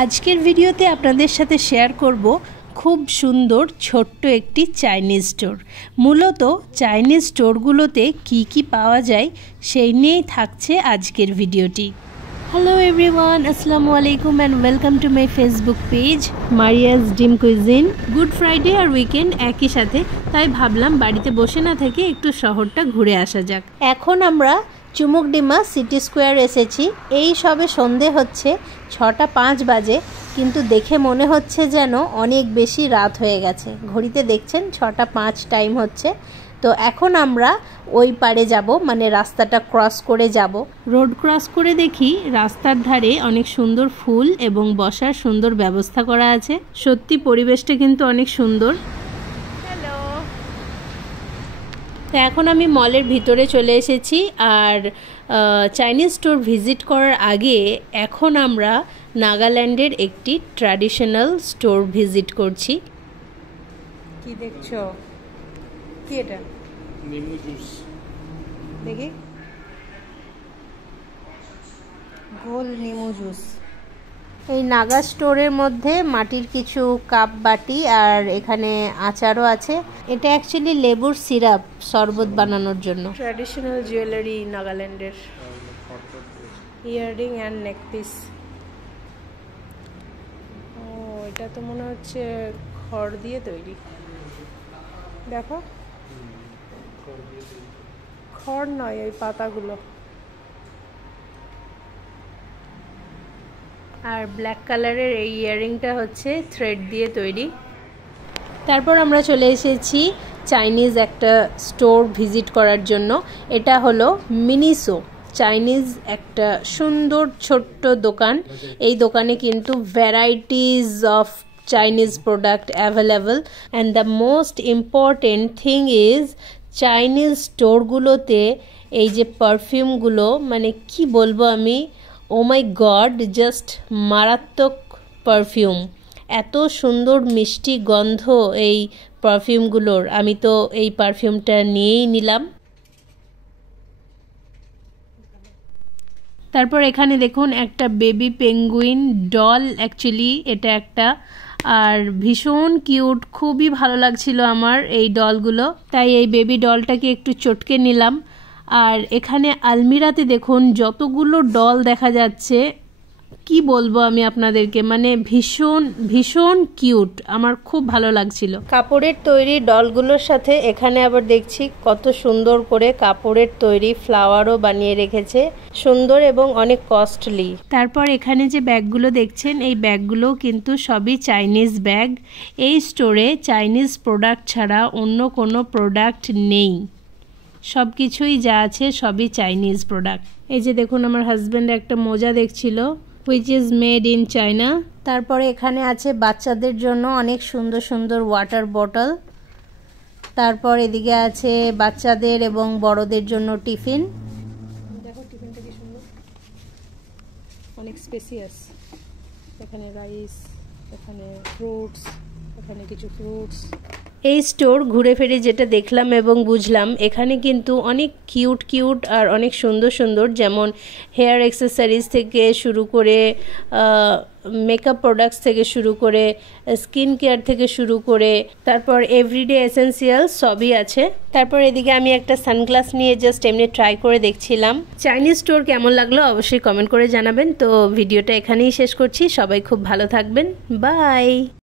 আজকের ভিডিওতে আপনাদের সাথে শেয়ার করব খুব সুন্দর ছোট্ট একটি চাইনিজ স্টোর। মূলত চাইনিজ স্টোরগুলোতে কি পাওয়া যায় সেই নিয়েই থাকছে আজকের ভিডিওটি। হ্যালো এভরিওয়ান, আসসালামু আলাইকুম and welcome to my Facebook page Maria's dream cuisine. Good Friday আর উইকেন্ড একই সাথে, তাই ভাবলাম বাড়িতে বসে না থেকে একটু শহরটা ঘুরে আসা যাক। এখন আমরা চুমুকডিমা সিটি স্কোয়ার এসেছি। এই সবে সন্ধে হচ্ছে, 6টা 5 বাজে, কিন্তু দেখে মনে হচ্ছে যেন অনেক বেশি রাত হয়ে গেছে। ঘড়িতে দেখছেন 6টা 5 টাইম হচ্ছে। তো এখন আমরা ওই পারে যাব, মানে রাস্তাটা ক্রস করে যাব। রোড ক্রস করে দেখি রাস্তার ধারে অনেক সুন্দর ফুল এবং বসার সুন্দর ব্যবস্থা করা আছে। সত্যি পরিবেশটা কিন্তু অনেক সুন্দর। তো এখন আমি মলের ভিতরে চলে এসেছি, আর চাইনিজ স্টোর ভিজিট করার আগে এখন আমরা নাগাল্যান্ডের একটি ট্র্যাডিশনাল স্টোর ভিজিট করছি। কি দেখছো? কি এটা? নিমু জুস। দেখি, গোল নিমু জুস। এই নাগা স্টোরের মধ্যে মাটির কিছু কাপ বাটি আর এখানে আচারও আছে। এটা অ্যাকচুয়ালি লেবুর সিরাপ, শরবত বানানোর জন্য। ট্র্যাডিশনাল জুয়েলারি নাগাল্যান্ডের, ইয়াররিং অ্যান্ড নেকপিস। ও, এটা তো মনে হচ্ছে খড় দিয়ে তৈরি। দেখো, খড় নয়, ওই পাতাগুলো। আর ব্ল্যাক কালারের এই ইয়াররিংটা হচ্ছে থ্রেড দিয়ে তৈরি। তারপর আমরা চলে এসেছি চাইনিজ একটা স্টোর ভিজিট করার জন্য। এটা হলো মিনিসো, চাইনিজ একটা সুন্দর ছোট্ট দোকান। এই দোকানে কিন্তু varieties of Chinese product available, and the most important thing is Chinese স্টোরগুলোতে এই যে পারফিউমগুলো, মানে কি বলবো আমি, ও মাই গড, জাস্ট মারাত্মক পারফিউম। এত সুন্দর মিষ্টি গন্ধ এই পারফিউমগুলোর। আমি তো এই পারফিউমটা নিয়েই নিলাম। তারপর এখানে দেখুন একটা বেবি পেঙ্গুইন ডল, অ্যাকচুয়ালি এটা একটা, আর ভীষণ কিউট, খুবই ভালো লাগছিল আমার এই ডলগুলো, তাই এই বেবি ডলটাকে একটু চটকে নিলাম। আর এখানে আলমিরাতে দেখুন যতগুলো ডল দেখা যাচ্ছে, কি বলবো আমি আপনাদেরকে, মানে ভীষণ ভীষণ কিউট, আমার খুব ভালো লাগছিল। কাপড়ের তৈরি ডলগুলোর সাথে এখানে আবার দেখছি কত সুন্দর করে কাপড়ের তৈরি ফ্লাওয়ারও বানিয়ে রেখেছে, সুন্দর এবং অনেক কস্টলি। তারপর এখানে যে ব্যাগগুলো দেখছেন, এই ব্যাগগুলো কিন্তু সবই চাইনিজ ব্যাগ। এই স্টোরে চাইনিজ প্রোডাক্ট ছাড়া অন্য কোনো প্রোডাক্ট নেই, সব কিছুই যা আছে সবই চাইনিজ প্রোডাক্ট। এই যে দেখুন, আমার হাজব্যান্ড একটা মোজা দেখছিল, which is made in China. তারপরে এখানে আছে বাচ্চাদের জন্য অনেক সুন্দর সুন্দর ওয়াটার বটল। তারপর এদিকে আছে বাচ্চাদের এবং বড়দের জন্য টিফিন। দেখো টিফিনটা কি সুন্দর, অনেক স্পেসিয়াস। এখানে রাইস, এখানে ফ্রুটস, এখানে কিছু ফ্রুটস। এই স্টোর ঘুরে ফিরে যেটা দেখলাম এবং বুঝলাম, এখানে কিন্তু অনেক কিউট আর অনেক সুন্দর সুন্দর, যেমন হেয়ার অ্যাক্সেসরিজ থেকে শুরু করে মেকআপ প্রোডাক্টস থেকে শুরু করে স্কিন কেয়ার থেকে শুরু করে, তারপর এভরিডে এসেন্সিয়াল সবই আছে। তারপর এদিকে আমি একটা সানগ্লাস নিয়ে জাস্ট এমনি ট্রাই করে দেখছিলাম। চাইনিজ স্টোর কেমন লাগলো অবশ্যই কমেন্ট করে জানাবেন। তো ভিডিওটা এখানেই শেষ করছি, সবাই খুব ভালো থাকবেন, বাই।